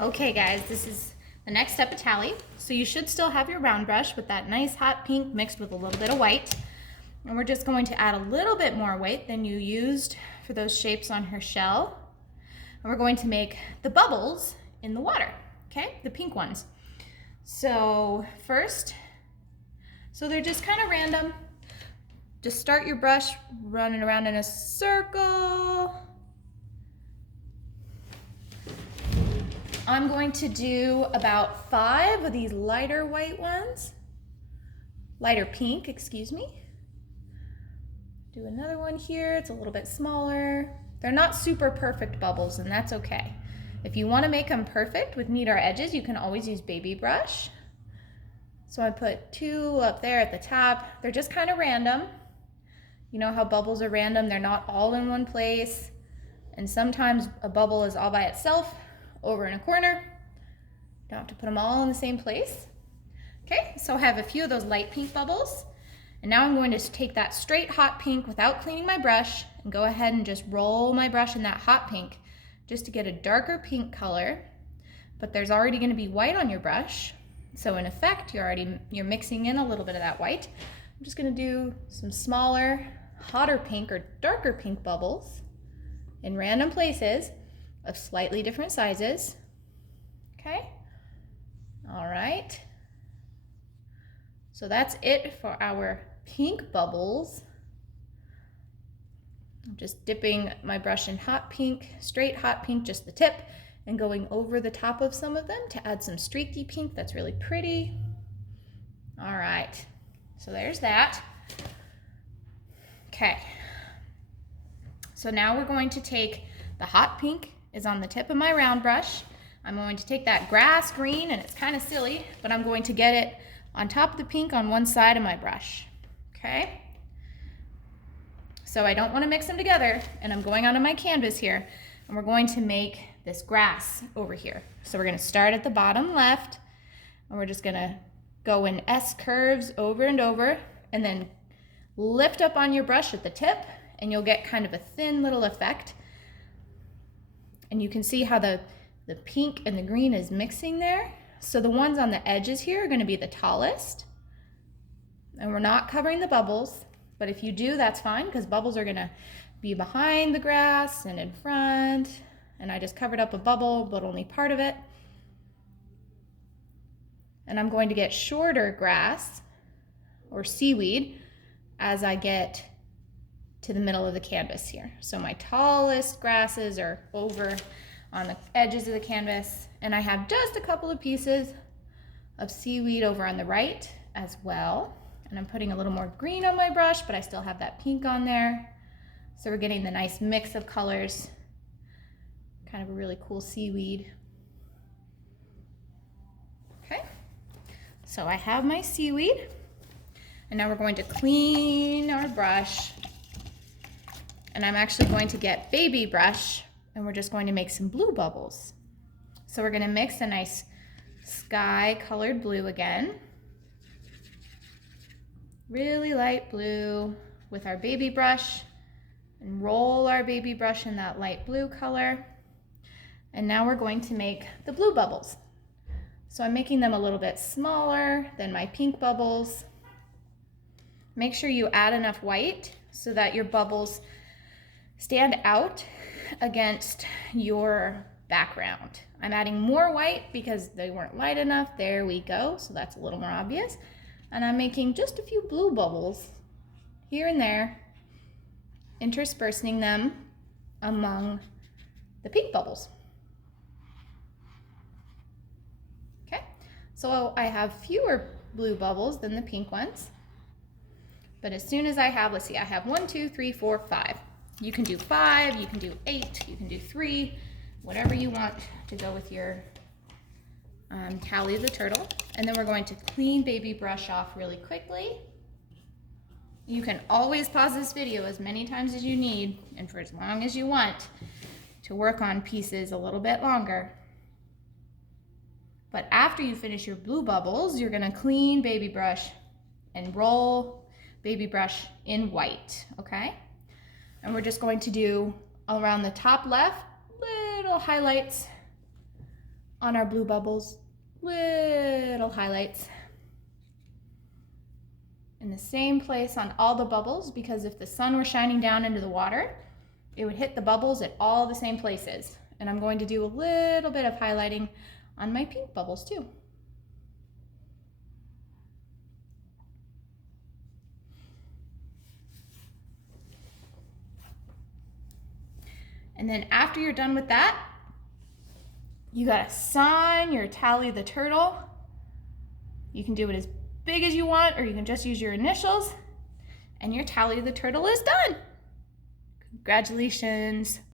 Okay guys, this is the next step of Tally. So you should still have your round brush with that nice hot pink mixed with a little bit of white. And we're just going to add a little bit more white than you used for those shapes on her shell. And we're going to make the bubbles in the water, okay? The pink ones. So first, they're just kind of random. Just start your brush running around in a circle. I'm going to do about 5 of these lighter white ones. Lighter pink, excuse me. Do another one here, it's a little bit smaller. They're not super perfect bubbles, and that's okay. If you want to make them perfect with neater edges, you can always use baby brush. So I put 2 up there at the top. They're just kind of random. You know how bubbles are random, they're not all in one place. And sometimes a bubble is all by itself over in a corner. You don't have to put them all in the same place. Okay, so I have a few of those light pink bubbles. And now I'm going to take that straight hot pink without cleaning my brush and go ahead and just roll my brush in that hot pink just to get a darker pink color. But there's already going to be white on your brush. So in effect, you're mixing in a little bit of that white. I'm just going to do some smaller, hotter pink or darker pink bubbles in random places of slightly different sizes. Okay, all right. So that's it for our pink bubbles. I'm just dipping my brush in hot pink, straight hot pink, just the tip, and going over the top of some of them to add some streaky pink that's really pretty. All right, so there's that. Okay, so now we're going to take the hot pink is on the tip of my round brush. I'm going to take that grass green, and it's kind of silly, but I'm going to get it on top of the pink on one side of my brush, okay? So I don't want to mix them together, and I'm going onto my canvas here, and we're going to make this grass over here. So we're going to start at the bottom left, and we're just going to go in S curves over and over, and then lift up on your brush at the tip, and you'll get kind of a thin little effect. And you can see how the pink and the green is mixing there. So the ones on the edges here are going to be the tallest. And we're not covering the bubbles, but if you do, that's fine, because bubbles are going to be behind the grass and in front. And I just covered up a bubble, but only part of it. And I'm going to get shorter grass or seaweed as I get to the middle of the canvas here. So my tallest grasses are over on the edges of the canvas, and I have just a couple of pieces of seaweed over on the right as well. And I'm putting a little more green on my brush, but I still have that pink on there. So we're getting the nice mix of colors, kind of a really cool seaweed. Okay, so I have my seaweed, and now we're going to clean our brush. And I'm actually going to get baby brush, and we're just going to make some blue bubbles. So we're going to mix a nice sky colored blue again. Really light blue with our baby brush, and roll our baby brush in that light blue color. And now we're going to make the blue bubbles. So I'm making them a little bit smaller than my pink bubbles. Make sure you add enough white so that your bubbles stand out against your background. I'm adding more white because they weren't light enough. There we go. So that's a little more obvious. And I'm making just a few blue bubbles here and there, interspersing them among the pink bubbles. Okay, so I have fewer blue bubbles than the pink ones. But as soon as I have, let's see, I have 1, 2, 3, 4, 5. You can do 5, you can do 8, you can do 3, whatever you want to go with your Tally the turtle. And then we're going to clean baby brush off really quickly. You can always pause this video as many times as you need and for as long as you want to work on pieces a little bit longer. But after you finish your blue bubbles, you're going to clean baby brush and roll baby brush in white, okay? And we're just going to do around the top left, little highlights on our blue bubbles, little highlights. In the same place on all the bubbles, because if the sun were shining down into the water, it would hit the bubbles at all the same places. And I'm going to do a little bit of highlighting on my pink bubbles too. And then after you're done with that, you gotta sign your Tally the turtle. You can do it as big as you want, or you can just use your initials, and your Tally the turtle is done. Congratulations.